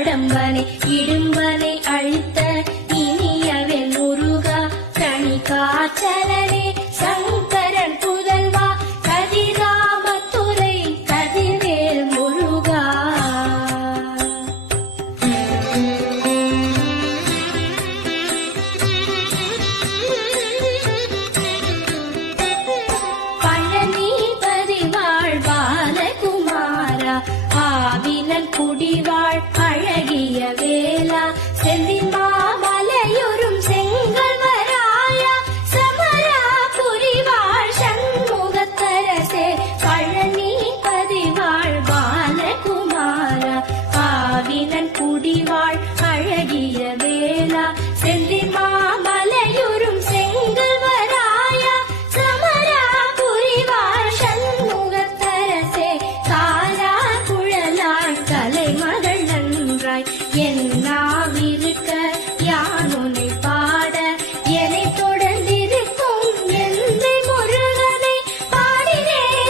கடம்பனை இடும்பனை அழித்த இனியவன் முருகா தனி காச்சலனே சங்கரன் புதல்வா கதிராமத்துறை கதிர்வேல் முருகா. பழனிபதி வாழ் பாலகுமாரா ஆவினன் குடிவாழ்